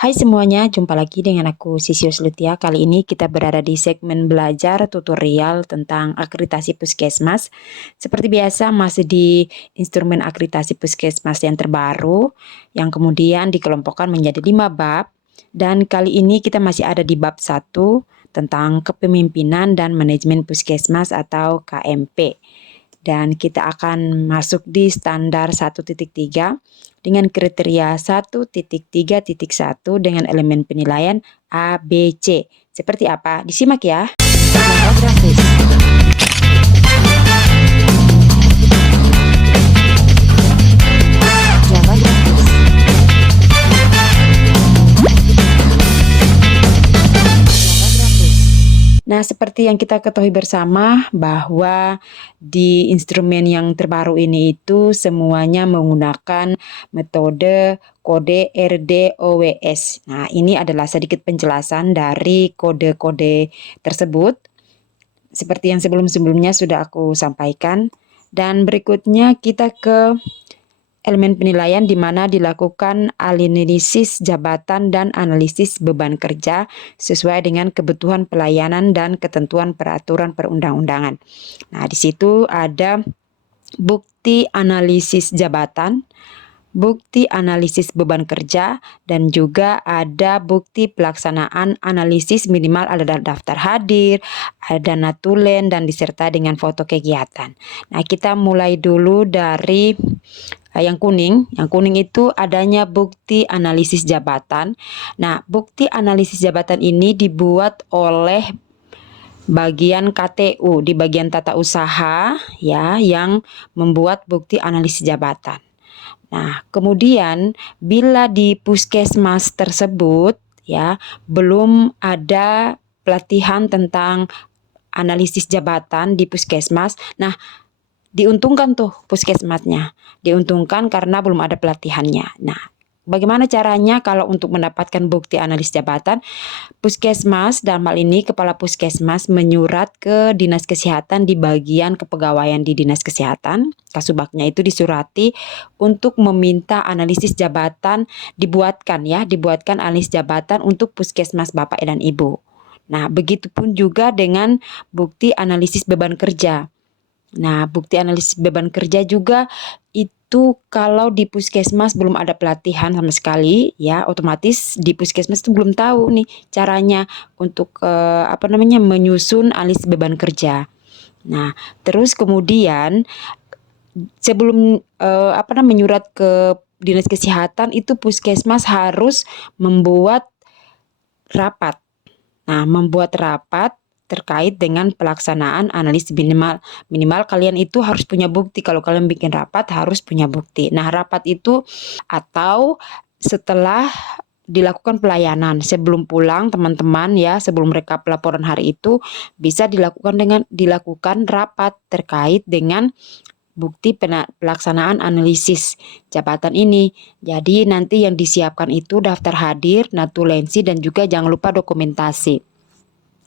Hai semuanya, jumpa lagi dengan aku Sisius Lutia. Kali ini kita berada di segmen belajar tutorial tentang akreditasi puskesmas. Seperti biasa masih di instrumen akreditasi puskesmas yang terbaru, yang kemudian dikelompokkan menjadi 5 bab. Dan kali ini kita masih ada di bab 1 tentang kepemimpinan dan manajemen puskesmas atau KMP. Dan kita akan masuk di standar 1.3 dengan kriteria 1.3.1 dengan elemen penilaian A, B, C. Seperti apa? Disimak ya. Java grafis. Java grafis. Nah, seperti yang kita ketahui bersama bahwa di instrumen yang terbaru ini itu semuanya menggunakan metode kode RDOWS. Nah, ini adalah sedikit penjelasan dari kode-kode tersebut. Seperti yang sebelum-sebelumnya sudah aku sampaikan. Dan berikutnya kita ke elemen penilaian di mana dilakukan analisis jabatan dan analisis beban kerja sesuai dengan kebutuhan pelayanan dan ketentuan peraturan perundang-undangan. Nah, di situ ada bukti analisis jabatan, bukti analisis beban kerja, dan juga ada bukti pelaksanaan analisis minimal ada daftar hadir, ada natulen, dan disertai dengan foto kegiatan. Nah, kita mulai dulu dari yang kuning. Yang kuning itu adanya bukti analisis jabatan. Nah, bukti analisis jabatan ini dibuat oleh bagian KTU di bagian tata usaha ya yang membuat bukti analisis jabatan. Nah, kemudian bila di puskesmas tersebut ya belum ada pelatihan tentang analisis jabatan di puskesmas. Nah, diuntungkan tuh puskesmasnya. Diuntungkan karena belum ada pelatihannya. Nah, bagaimana caranya kalau untuk mendapatkan bukti analis jabatan? Puskesmas, dalam hal ini kepala puskesmas menyurat ke dinas kesehatan di bagian kepegawaian di dinas kesehatan. Kasubagnya itu disurati untuk meminta analisis jabatan dibuatkan analisis jabatan untuk puskesmas Bapak dan Ibu. Nah, begitupun juga dengan bukti analisis beban kerja. Nah, bukti analisis beban kerja juga itu kalau di puskesmas belum ada pelatihan sama sekali, ya otomatis di puskesmas itu belum tahu nih caranya untuk menyusun analisis beban kerja. Nah, terus kemudian sebelum menyurat ke dinas kesehatan itu puskesmas harus membuat rapat. Nah, membuat rapat terkait dengan pelaksanaan analisis minimal kalian itu harus punya bukti. Kalau kalian bikin rapat harus punya bukti. Nah, rapat itu atau setelah dilakukan pelayanan sebelum pulang teman-teman ya, sebelum mereka pelaporan hari itu bisa dilakukan rapat terkait dengan bukti pelaksanaan analisis jabatan ini. Jadi nanti yang disiapkan itu daftar hadir, natulensi, dan juga jangan lupa dokumentasi.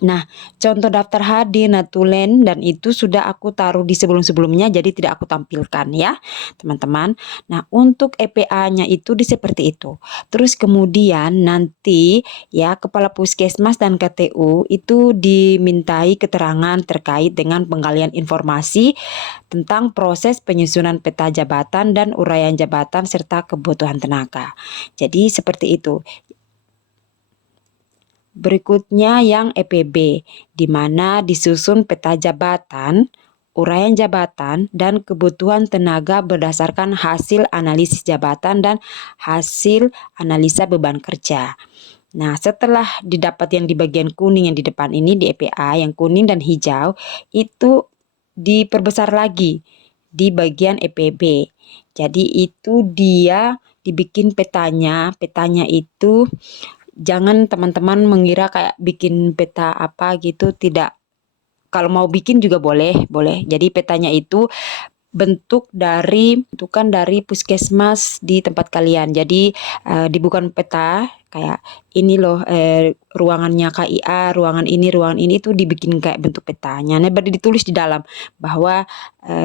Nah, contoh daftar hadir, natulen, dan itu sudah aku taruh di sebelum-sebelumnya, jadi tidak aku tampilkan ya, teman-teman. Nah, untuk EPA-nya itu seperti itu. Terus kemudian nanti ya, Kepala Puskesmas dan KTU itu dimintai keterangan terkait dengan penggalian informasi tentang proses penyusunan peta jabatan dan uraian jabatan serta kebutuhan tenaga. Jadi seperti itu. Berikutnya yang EPB, di mana disusun peta jabatan, uraian jabatan, dan kebutuhan tenaga berdasarkan hasil analisis jabatan dan hasil analisa beban kerja. Nah, setelah didapat yang di bagian kuning yang di depan ini di EPA, yang kuning dan hijau, itu diperbesar lagi di bagian EPB. Jadi itu dia dibikin petanya itu jangan teman-teman mengira kayak bikin peta apa gitu, tidak. Kalau mau bikin juga boleh. Jadi petanya itu bentukan dari puskesmas di tempat kalian. Jadi dibuka peta kayak ini loh ruangannya KIA, ruangan ini itu dibikin kayak bentuk petanya. Nah, berarti ditulis di dalam bahwa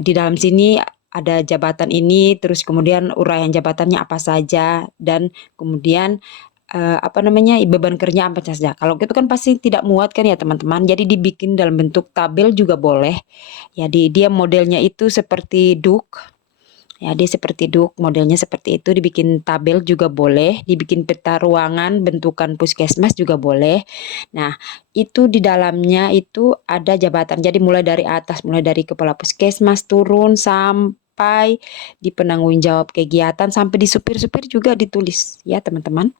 di dalam sini ada jabatan ini, terus kemudian uraian jabatannya apa saja, dan kemudian beban kerja apa saja. Kalau itu kan pasti tidak muat kan ya teman-teman. Jadi dibikin dalam bentuk tabel juga boleh. Jadi dia modelnya itu seperti duk. Ya, dia seperti duk, modelnya seperti itu, dibikin tabel juga boleh, dibikin peta ruangan bentukan puskesmas juga boleh. Nah, itu di dalamnya itu ada jabatan. Jadi mulai dari atas, mulai dari kepala puskesmas turun sampai di penanggung jawab kegiatan, sampai di supir-supir juga ditulis ya teman-teman.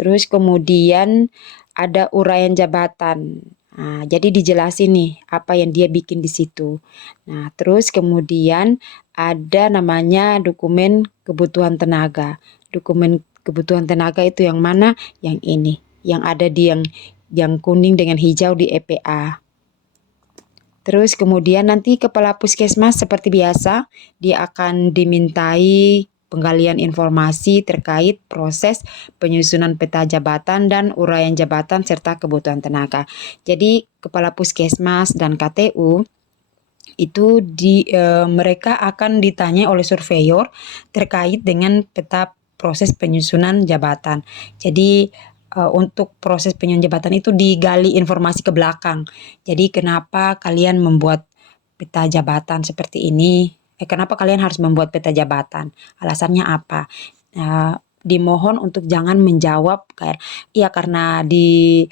Terus kemudian ada uraian jabatan. Nah, jadi dijelasin nih apa yang dia bikin di situ. Nah, terus kemudian ada namanya dokumen kebutuhan tenaga. Dokumen kebutuhan tenaga itu yang mana? Yang ini, yang ada di yang kuning dengan hijau di EPA. Terus kemudian nanti kepala puskesmas seperti biasa, dia akan dimintai penggalian informasi terkait proses penyusunan peta jabatan dan uraian jabatan serta kebutuhan tenaga. Jadi kepala puskesmas dan KTU itu mereka akan ditanya oleh surveyor terkait dengan peta proses penyusunan jabatan. Jadi untuk proses penyusunan jabatan itu digali informasi ke belakang. Jadi kenapa kalian membuat peta jabatan seperti ini? Kenapa kalian harus membuat peta jabatan? Alasannya apa? Dimohon untuk jangan menjawab kayak iya karena di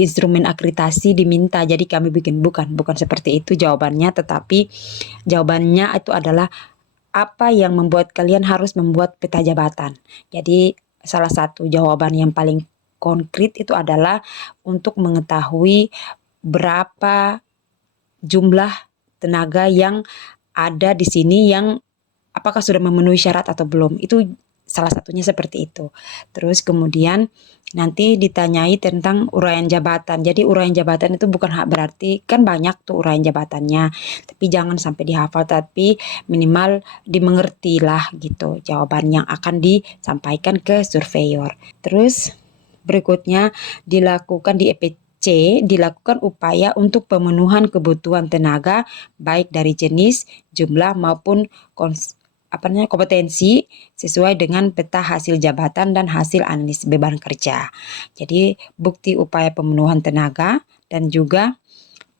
instrumen akreditasi diminta jadi kami bikin, bukan seperti itu jawabannya, tetapi jawabannya itu adalah apa yang membuat kalian harus membuat peta jabatan. Jadi salah satu jawaban yang paling konkret itu adalah untuk mengetahui berapa jumlah tenaga yang ada di sini yang apakah sudah memenuhi syarat atau belum. Itu salah satunya seperti itu. Terus kemudian nanti ditanyai tentang uraian jabatan. Jadi uraian jabatan itu bukan hak berarti, kan banyak tuh uraian jabatannya. Tapi jangan sampai dihafal, tapi minimal dimengerti lah gitu jawaban yang akan disampaikan ke surveyor. Terus berikutnya dilakukan di EPC, dilakukan upaya untuk pemenuhan kebutuhan tenaga baik dari jenis, jumlah maupun kompetensi sesuai dengan peta hasil jabatan dan hasil analisis beban kerja. Jadi bukti upaya pemenuhan tenaga dan juga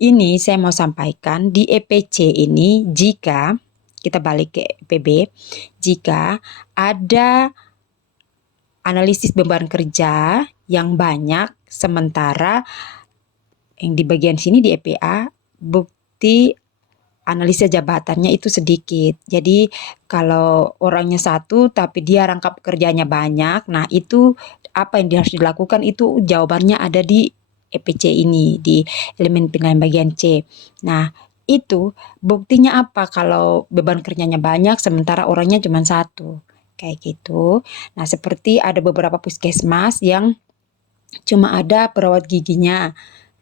ini saya mau sampaikan di EPC ini jika kita balik ke EPB, jika ada analisis beban kerja yang banyak sementara yang di bagian sini di EPA bukti analisa jabatannya itu sedikit. Jadi kalau orangnya satu tapi dia rangkap kerjanya banyak, nah itu apa yang harus dilakukan itu jawabannya ada di EPC ini, di elemen penilaian bagian C. Nah itu buktinya apa kalau beban kerjanya banyak sementara orangnya cuma satu. Kayak gitu. Nah seperti ada beberapa puskesmas yang cuma ada perawat giginya.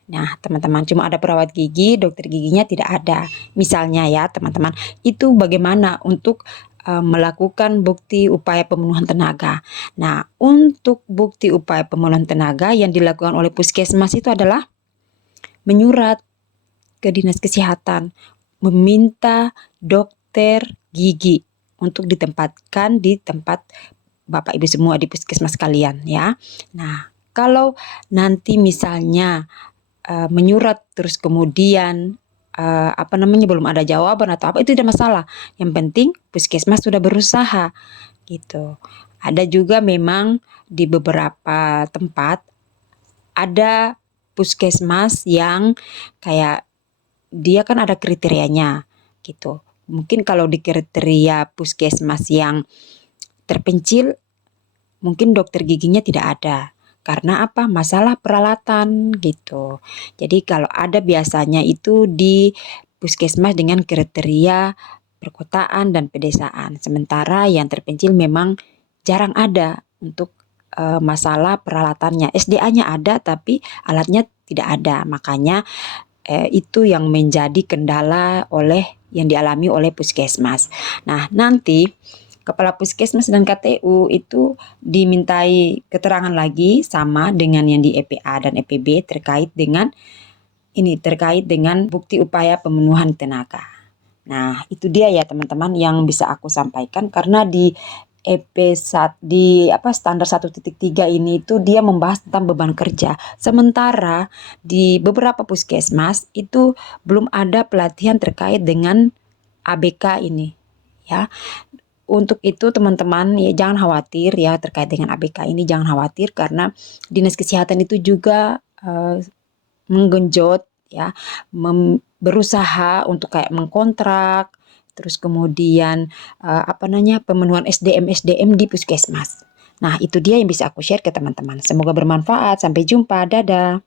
Nah, teman-teman, cuma ada perawat gigi, dokter giginya tidak ada. Misalnya ya, teman-teman, itu bagaimana untuk melakukan bukti upaya pemenuhan tenaga. Nah, untuk bukti upaya pemenuhan tenaga yang dilakukan oleh puskesmas itu adalah menyurat ke Dinas Kesehatan, meminta dokter gigi untuk ditempatkan di tempat Bapak Ibu semua di puskesmas kalian ya. Nah, kalau nanti misalnya menyurat terus kemudian belum ada jawaban atau apa itu tidak masalah. Yang penting puskesmas sudah berusaha gitu. Ada juga memang di beberapa tempat ada puskesmas yang kayak dia kan ada kriterianya gitu. Mungkin kalau di kriteria puskesmas yang terpencil mungkin dokter giginya tidak ada. Karena apa? Masalah peralatan gitu. Jadi kalau ada biasanya itu di puskesmas dengan kriteria perkotaan dan pedesaan. Sementara yang terpencil memang jarang ada untuk masalah peralatannya. SDA-nya ada tapi alatnya tidak ada. Makanya itu yang menjadi kendala yang dialami oleh puskesmas. Nah, nanti Kepala Puskesmas dan KTU itu dimintai keterangan lagi sama dengan yang di EPA dan EPB terkait dengan bukti upaya pemenuhan tenaga. Nah, itu dia ya teman-teman yang bisa aku sampaikan karena di di standar 1.3 ini itu dia membahas tentang beban kerja. Sementara di beberapa puskesmas itu belum ada pelatihan terkait dengan ABK ini, ya. Untuk itu teman-teman ya jangan khawatir ya terkait dengan ABK ini, jangan khawatir karena Dinas Kesehatan itu juga menggenjot ya, berusaha untuk kayak mengkontrak, terus kemudian pemenuhan SDM di puskesmas. Nah, itu dia yang bisa aku share ke teman-teman. Semoga bermanfaat. Sampai jumpa. Dadah.